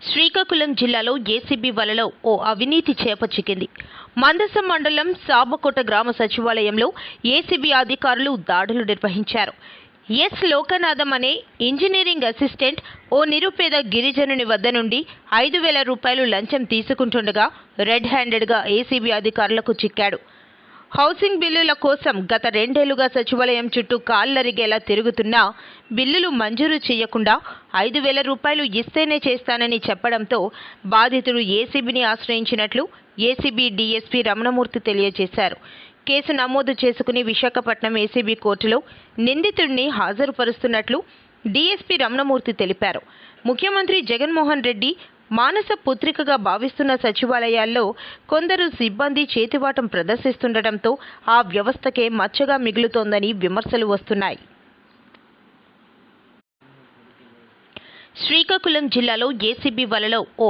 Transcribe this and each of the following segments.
శ్రీకాకుళం జిల్లాలో ఏసీబీ వలలో ఓ అవినీతి చేప చిక్కింది. మందసం మండలం సాబకోట గ్రామ సచివాలయంలో ఏసీబీ అధికారులు దాడులు నిర్వహించారు. ఎస్ లోకనాథం అనే ఇంజనీరింగ్ అసిస్టెంట్ ఓ నిరుపేద గిరిజనుని వద్ద నుండి ఐదు వేల రూపాయలు లంచం తీసుకుంటుండగా రెడ్ హ్యాండెడ్గా ఏసీబీ అధికారులకు చిక్కాడు. హౌసింగ్ బిల్లుల కోసం గత రెండేళ్ళుగా సచివాలయం చుట్టూ కాళ్ళరిగేలా తిరుగుతున్నా బిల్లులు మంజూరు చేయకుండా ఐదు వేల రూపాయలు ఇస్తేనే చేస్తానని చెప్పడంతో బాధితుడు ఏసీబీని ఆశ్రయించినట్లు ఏసీబీ డీఎస్పీ రమణమూర్తి తెలియజేశారు. కేసు నమోదు చేసుకుని విశాఖపట్నం ఏసీబీ కోర్టులో నిందితుడిని హాజరుపరుస్తున్నట్లు డీఎస్పీ రమణమూర్తి తెలిపారు. ముఖ్యమంత్రి జగన్మోహన్ రెడ్డి మానస పుత్రికగా భావిస్తున్న సచివాలయాల్లో కొందరు సిబ్బంది చేతివాటం ప్రదర్శిస్తుండటంతో ఆ వ్యవస్థకే మచ్చగా మిగులుతోందని విమర్శలు వస్తున్నాయి. శ్రీకాకుళం జిల్లాలో ఏసీబీ వలలో ఓ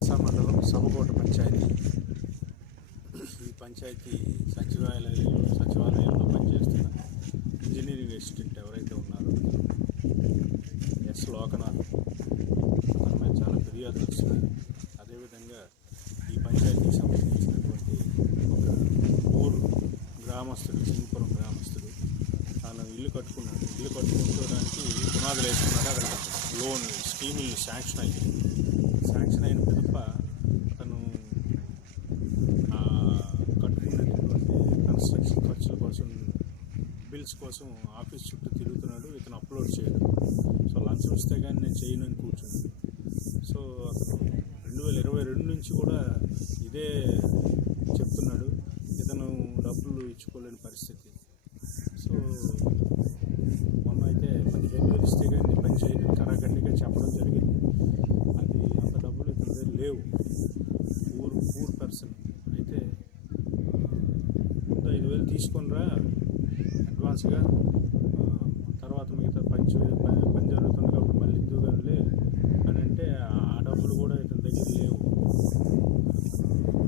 సా మండలం సమకోట పంచాయతీ ఈ పంచాయతీ సచివాలయంలో సచివాలయంలో పనిచేస్తున్న ఇంజనీరింగ్ అసిస్టెంట్ ఎవరైతే ఉన్నారో ఎస్ లోకనాథ్. అతని చాలా ఫిర్యాదులు వస్తున్నాయి అదేవిధంగా ఈ పంచాయతీకి సంబంధించినటువంటి ఒక ఊరు గ్రామస్తులు సింపుల్ ఇల్లు కట్టుకున్నాడు. ఇల్లు కట్టుకుంటానికి పునాదులు వేసుకున్నాడు. అక్కడ లోన్ స్కీములు శాంక్షన్ అయ్యింది శాంక్షన్ అయిన పిదప అతను ఆ, కట్టుకున్నటువంటి కన్స్ట్రక్షన్ ఖర్చుల కోసం బిల్స్ కోసం ఆఫీస్ చుట్టూ తిరుగుతున్నాడు. ఇతను అప్లోడ్ చేయడం. సో లంచ్ వస్తే కానీ నేను చేయను అని కూర్చున్నాడు సో అతను రెండు వేల ఇరవై రెండు నుంచి కూడా ఇదే చెప్తున్నాడు. ఇతను డబ్బులు ఇచ్చుకోలేని పరిస్థితి. సో మొన్న అయితే పదిహేను వేలు ఇస్తే కానీ పని చేయదని కరాఖండిగా చెప్పడం జరిగింది. అది అంత డబ్బులు ఇక్కడ లేవు. ఊరు పూర్ పర్సన్. అయితే ముందు ఐదు వేలు తీసుకొనిరా అడ్వాన్స్గా ఆ, తర్వాత మిగతా పని చే- పని పని జరుగుతుంది కాబట్టి మళ్ళీ ఇద్దు కానీ అని అంటే ఆ డబ్బులు కూడా ఇతని దగ్గర లేవు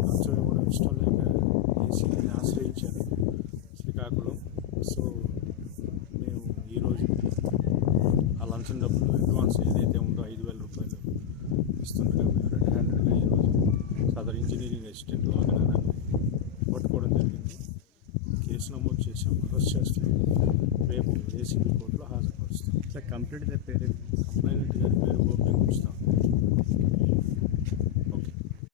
లంచం ఇవ్వడం ఇష్టం లేక ఏసీని ఆశ్రయించాను శ్రీకాకుళం సో మేము ఈరోజు ఆ లంచం డబ్బులు అడ్వాన్స్ ఏదైతే ఉందో ఐదు వేల రూపాయలు ఇస్తుండగా మేము రెడ్ హ్యాండెడ్గా ఈరోజు సదర్ ఇంజనీరింగ్ అసిస్టెంట్ లాగనాన్ని పట్టుకోవడం జరిగింది. కేసు నమోదు చేసాం అరెస్ట్ చేస్తున్నాం రేపు ఏసీబీ కోర్టులో హాజరుపరుస్తాం. సార్ కంప్లీట్ పేరు కంప్లైంట్ గారి పేరు గోప్యం ఉంచుతాం